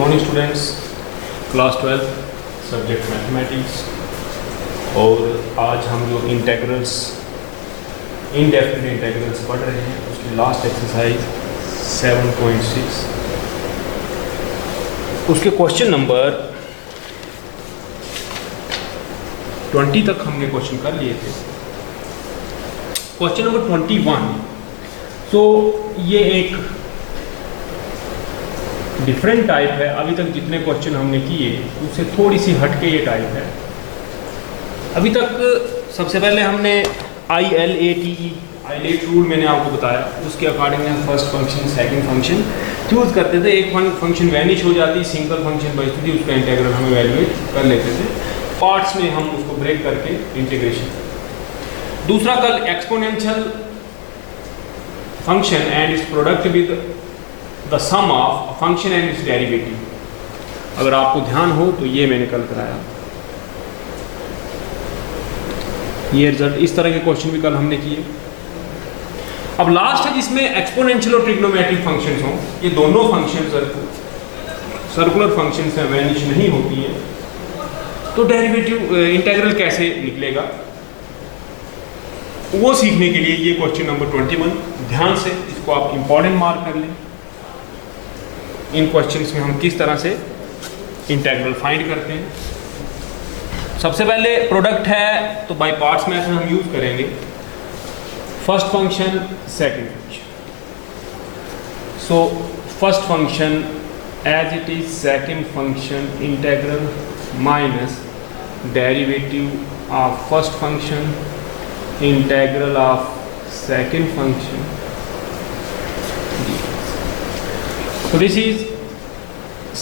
Morning students, class 12 subject mathematics. और आज हम जो इंटेग्रल्स इनडेफिनिट इंटेग्रल्स पढ़ रहे हैं उसकी लास्ट एक्सरसाइज 7.6 उसके क्वेश्चन नंबर 20 तक हमने क्वेश्चन कर लिए थे। क्वेश्चन नंबर 21 तो ये एक डिफरेंट टाइप है। अभी तक जितने क्वेश्चन हमने किए उससे थोड़ी सी हटके ये टाइप है। अभी तक सबसे पहले हमने ILATE रूल मैंने आपको बताया, उसके अकॉर्डिंग हम first function second function choose करते थे। एक फंक्शन वैनिश हो जाती, सिंगल फंक्शन बचती थी, उसका इंटीग्रल हम एवेल्युएट कर लेते थे। पार्ट्स में हम उसको ब्रेक करके इंटीग्रेशन। दूसरा कल exponential function and its product with the sum of a function and its derivative. अगर आपको ध्यान हो तो ये मैंने कल कराया। ये रिजल्ट, इस तरह के क्वेश्चन भी कल हमने किए। अब लास्ट है जिसमें एक्सपोनेंशियल और ट्रिग्नोमेट्रिक फंक्शंस हों। ये दोनों फंक्शन सर्कुलर फंक्शंस हैं, वैनिश नहीं होती है, तो डेरिवेटिव इंटीग्रल कैसे निकलेगा वो सीखने के लिए ये क्वेश्चन नंबर 21 ध्यान से इसको आप इंपॉर्टेंट मार्क कर लें। इन क्वेश्चंस में हम किस तरह से इंटीग्रल फाइंड करते हैं। सबसे पहले प्रोडक्ट है तो बाय पार्ट्स मेथड हम यूज करेंगे। First function second function. So first function as it is second function integral minus derivative of first function integral of second function. So this is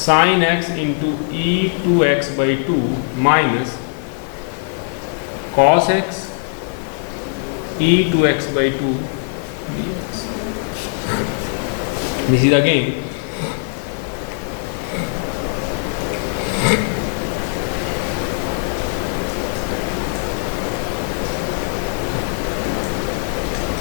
sin x into e to x by 2 minus cos x e to x by 2 dx. This is again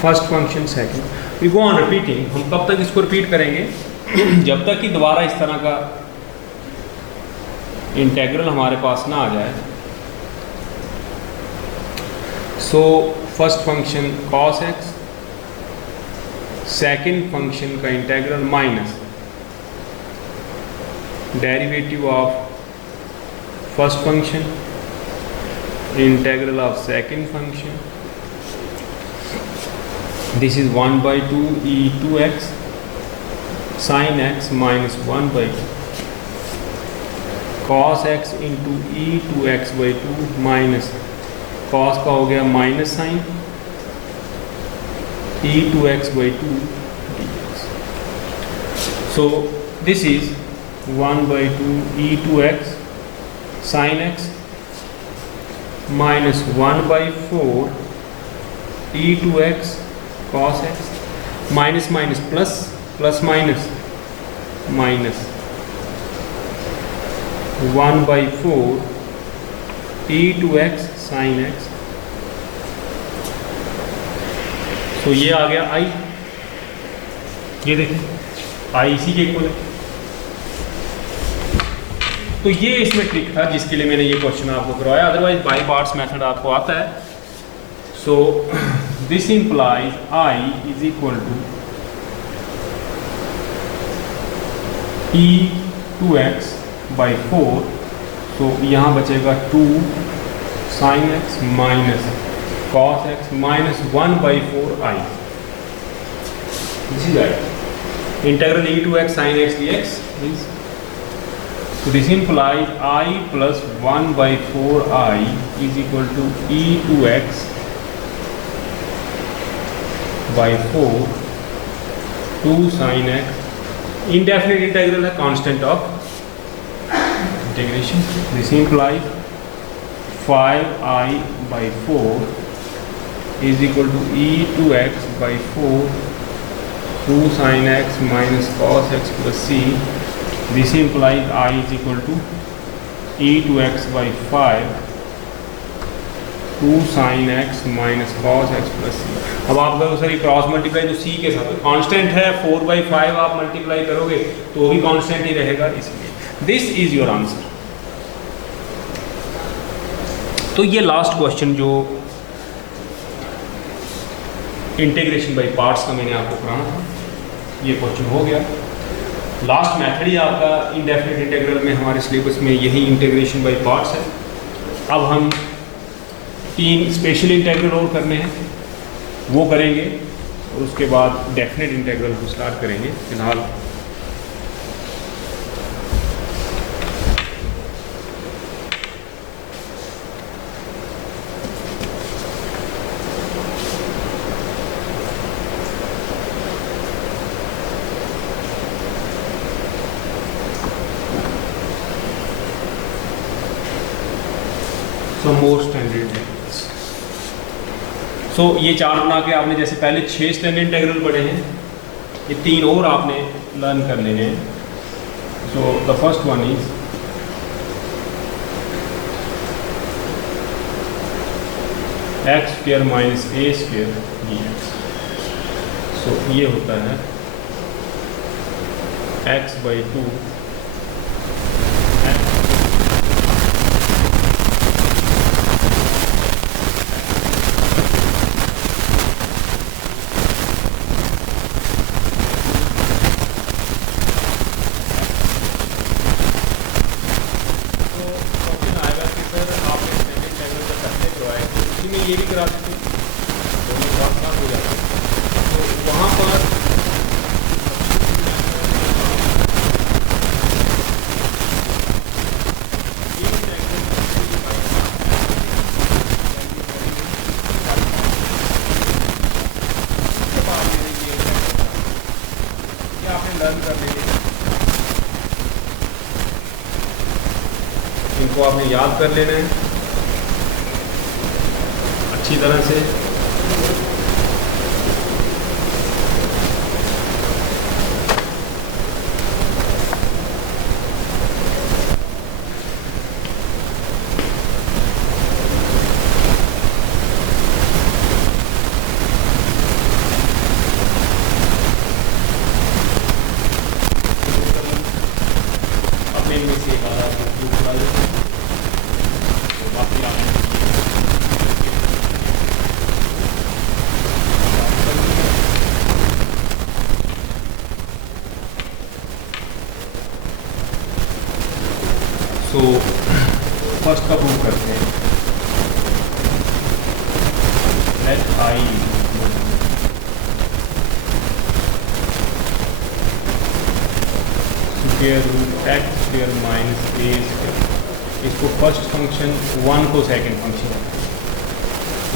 first function second. We go on repeating. हम कब तक इसको repeat करेंगे जब तक कि दोबारा इस तरह का इंटीग्रल हमारे पास ना आ जाए। So first function cos x, second function का integral minus derivative of first function integral of second function. This is 1/2 e to x sin x minus 1/2 cos x into e to x by 2 minus cos का हो गया minus sine e to x by 2 dx. So this is 1/2 e to x sin x minus 1/4 e to x cos x minus minus plus minus minus 1/4 e to x sin x. so ये आ गया i। ये देखिए i इसी के equal है। तो ये इसमें ट्रिक था जिसके लिए मैंने ये क्वेश्चन आपको करवाया, अदरवाइज बाय पार्ट्स मेथड आपको आता है। So this implies i is equal to e to x by 4। तो यहाँ बचेगा 2 sin x minus cos x minus 1/4 i। This is right. Integral e to x sin x dx is, so this implies i plus 1/4 i is equal to e to x by 4 2 sin x। indefinite integral है, constant of integration। this implies 5i by 4 is equal to e to x by 4 2 sin x minus cos x plus c। this implies I is equal to e to x by 5 2 sin x minus cos x plus c। अब आप अगर sir cross multiply तो c के साथ constant है, 4/5 आप multiply करोगे तो वो भी कांस्टेंट ही रहेगा, इसलिए दिस इज योर आंसर। तो ये लास्ट क्वेश्चन जो इंटीग्रेशन बाय पार्ट्स का मैंने आपको कराना था, ये क्वेश्चन हो गया। लास्ट मेथड ही आपका इंडेफिनिट इंटीग्रल में हमारे सिलेबस में यही इंटीग्रेशन बाय पार्ट्स है। अब हम 3 स्पेशल इंटीग्रल और करने हैं, वो करेंगे और उसके बाद डेफिनेट इंटीग्रल को स्टार्ट करेंगे। फिलहाल मोर स्टैंडर्ड इंटीग्रल्स। सो ये 4 बना के आपने जैसे पहले 6 स्टैंडर्ड इंटीग्रल पढ़े हैं, ये 3 और आपने लर्न कर लेने हैं। So the first one is x square minus A square dx। सो ये होता है x/2 ये भी करा सकते हैं, दोनों साथ साथ हो जाते हैं। तो वहाँ पर क्या आपने लर्न कर लेंगे, इनको आपने याद कर लेना है अच्छी तरह से। अपने में से एक आधा बाकी आपने सो फर्स्ट का प्रूव करते हैं। Let I square root X square minus A square, इसको फर्स्ट फंक्शन 1 को सेकंड फंक्शन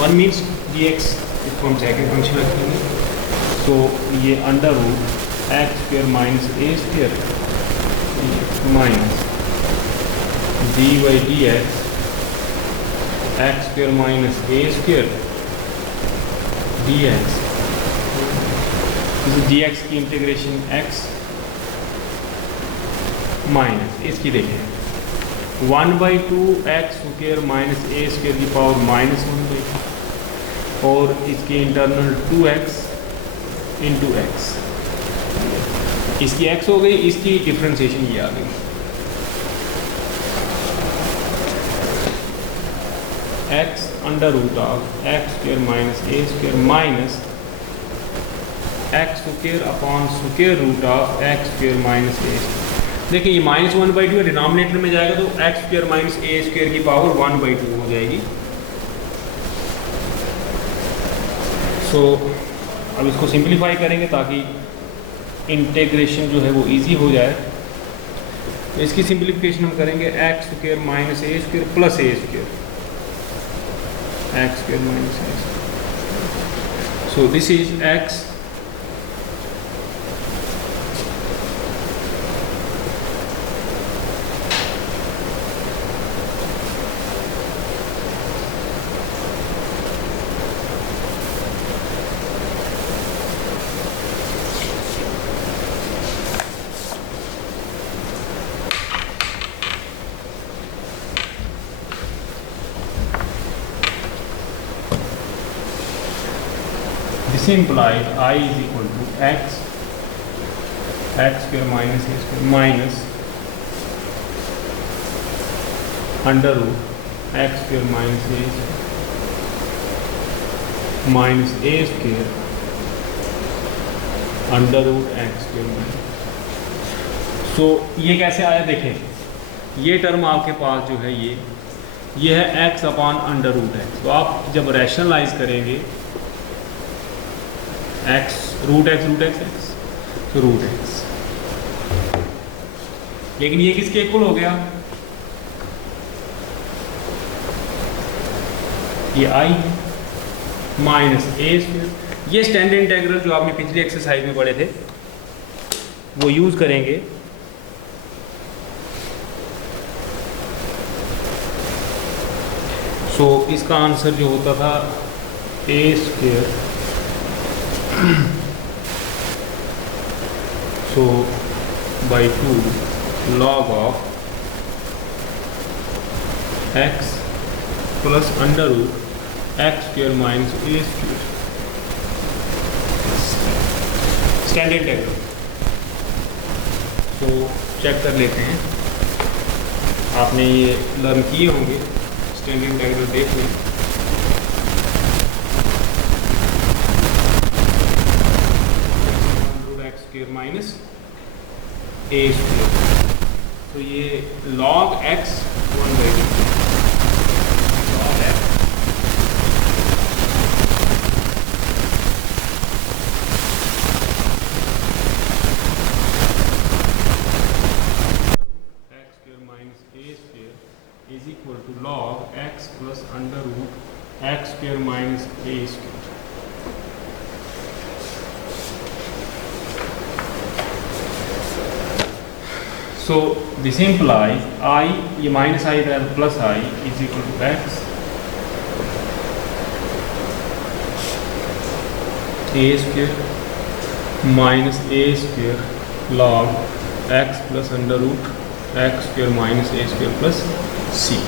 1 मीन्स dx, इसको हम सेकंड फंक्शन रखेंगे। तो ये under root X square minus ए square minus dy dx X square minus ए स्क्वायर dx। इस dx की integration x minus इसकी देखें 1/2 एक्स स्क्वायर माइनस ए स्क्वायर की पावर -1/2 और इसके इंटरनल 2x इंटू एक्स, इसकी x हो गई, इसकी डिफ्रेंशिएशन ये आ गई x under root of X square minus A square minus x square upon square root of X square minus A. देखिए ये -1/2 डिनोमिनेटर में जाएगा तो एक्स स्क्वायर माइनस ए स्क्वायर की पावर 1/2 हो जाएगी। सो अब इसको सिंप्लीफाई करेंगे ताकि इंटीग्रेशन जो है वो इजी हो जाए। तो इसकी सिंप्लीफिकेशन हम करेंगे x square minus A square plus a square x square minus A square. So this is x This implied I is equal to x square minus a square minus under root X square minus A square under root X square minus. So ये कैसे आया देखें, ये term आपके पास जो है ये है x upon under root x. तो आप जब रैशनलाइज करेंगे एक्स रूट एक्स तो रूट एक्स, लेकिन ये किसके इक्वल हो गया, ये आई माइनस ए स्क्वायर। ये स्टैंडर्ड इंटीग्रल जो आपने पिछली एक्सरसाइज में पढ़े थे वो यूज करेंगे। सो इसका आंसर जो होता था A square, so by 2 log of X plus under root X square minus A square standard integral. तो चेक कर लेते हैं, आपने ये लर्न किए होंगे, स्टैंडर्ड इंटीग्रल देख लें। रूट एक्स स्क्वायर माइनस ए स्क्वायर, तो ये log x 1/2 log x x square minus a square is equal to log x plus under root x square minus a square। So this implies I, ये minus I there plus I is equal to x a square minus a square log x plus under root x square minus a square plus c।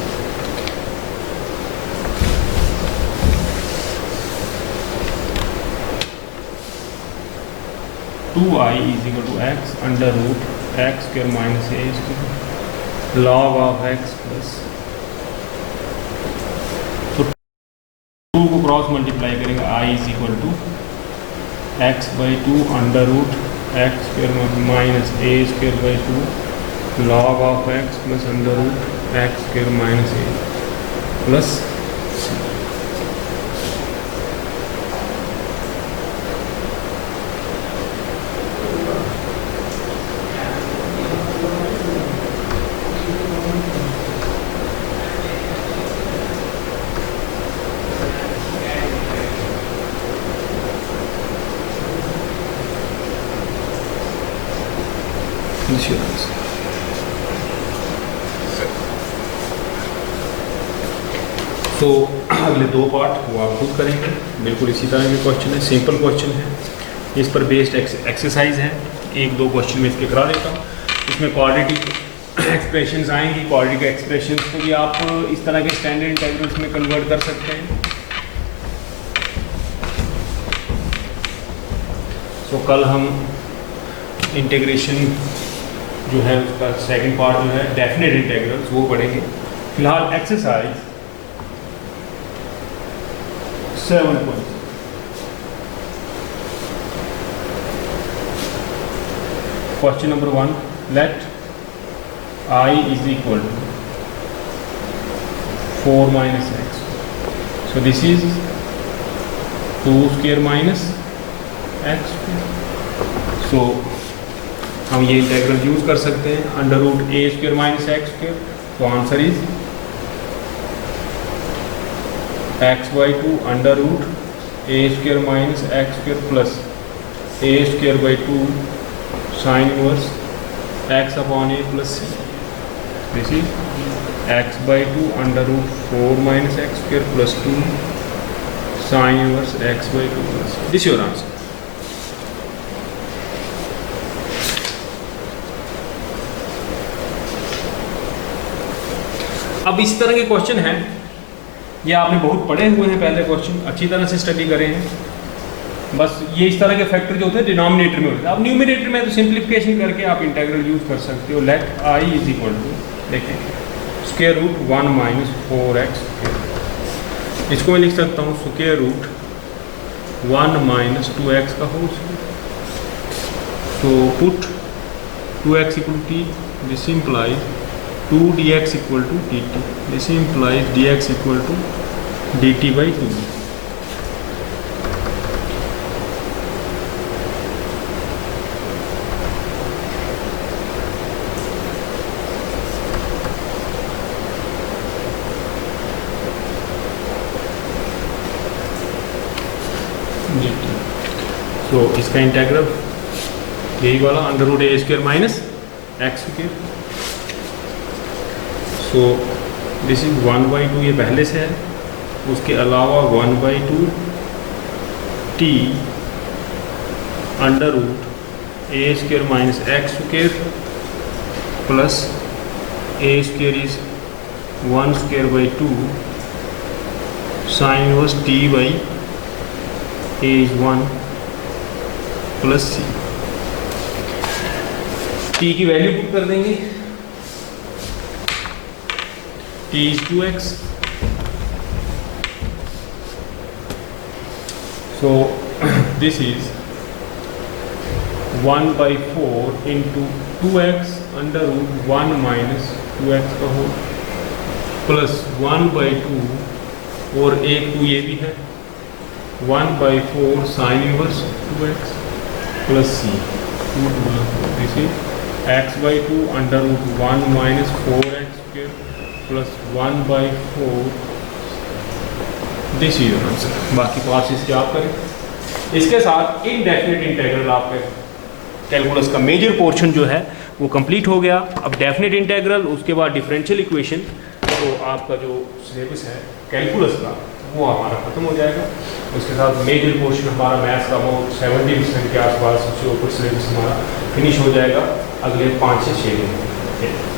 Two I is equal to X under root X square minus A square log of X plus, तो 2 को cross multiply करेंगे I is equal to X by 2 under root X square minus A square by 2 log of X plus under root X square minus A plus insurance. तो अगले 2 part वो आप खुद करेंगे, बिल्कुल इसी तरह के क्वेश्चन है, सिंपल क्वेश्चन है, इस पर बेस्ड एक्सरसाइज है। 1-2 क्वेश्चन में इसके करा देता हूँ। इसमें क्वाड्रेटिक एक्सप्रेशंस आएंगी, क्वाड्रेटिक एक्सप्रेशंस को भी आप इस तरह के स्टैंडर्ड इंटीग्रल्स में कन्वर्ट कर सकते हैं। तो कल हम इंटीग्रेशन जो है उसका सेकंड पार्ट जो है डेफिनेट इंटीग्रल्स वो पढ़ेंगे। फिलहाल exercise 7 question number 1, let I is equal to 4 minus x, so this is 2 square minus x square। so हम ये इंटीग्रल यूज कर सकते हैं under root a square minus x square, तो answer is x by 2 under root a square minus x square plus a square by 2 sine inverse x upon a plus c. This is x by 2 under root 4 minus x square plus 2 sine inverse x by 2 plus, this your answer. अब इस तरह के question हैं, ये आपने बहुत पढ़े हुए हैं पहले क्वेश्चन, अच्छी तरह से स्टडी करें हैं। बस ये इस तरह के फैक्टर जो होते हैं डिनोमिनेटर में होते हैं। अब न्यूमरेटर में तो सिंप्लीफिकेशन करके आप इंटीग्रल यूज कर सकते हो। Let I is equal to, देखें स्क्वायर रूट 1 माइनस 4x। इसको मैं लिख सकता हूँ स्क्वायर रूट 1 माइनस 2x का होल स्क्वायर। तो put 2x equal t, this implies 2 dx equal to dt, this implies dx equal to dt by 2। तो इसका इंटेग्रल यही वाला under root a square minus x square. So this is 1/2, ये पहले से है। उसके अलावा 1/2 t under root a square minus x square plus a square is 1 square by 2 sine inverse t by A is 1 plus c. T की value put कर देंगे, t is 2x। So this is 1/4 into 2x under root 1 minus 2x का whole plus 1/2 और एक 2 ये भी है 1/4 sine inverse 2x plus c. This is x/2 under root 1 minus 4x square plus 1/4। This is answer. बाकी parts इसके आप करें। इसके साथ इनडेफिनिट इंटीग्रल आपके कैलकुलस का मेजर पोर्शन जो है वो कंप्लीट हो गया। अब डेफिनेट इंटीग्रल, उसके बाद डिफरेंशियल इक्वेशन, तो आपका जो सिलेबस है कैलकुलस का वो हमारा ख़त्म हो जाएगा। उसके साथ मेजर पोर्शन हमारा मैथ्स का वो 70% के आसपास उसके ऊपर सिलेबस हमारा फिनिश हो जाएगा अगले 5 से 6 दिन में।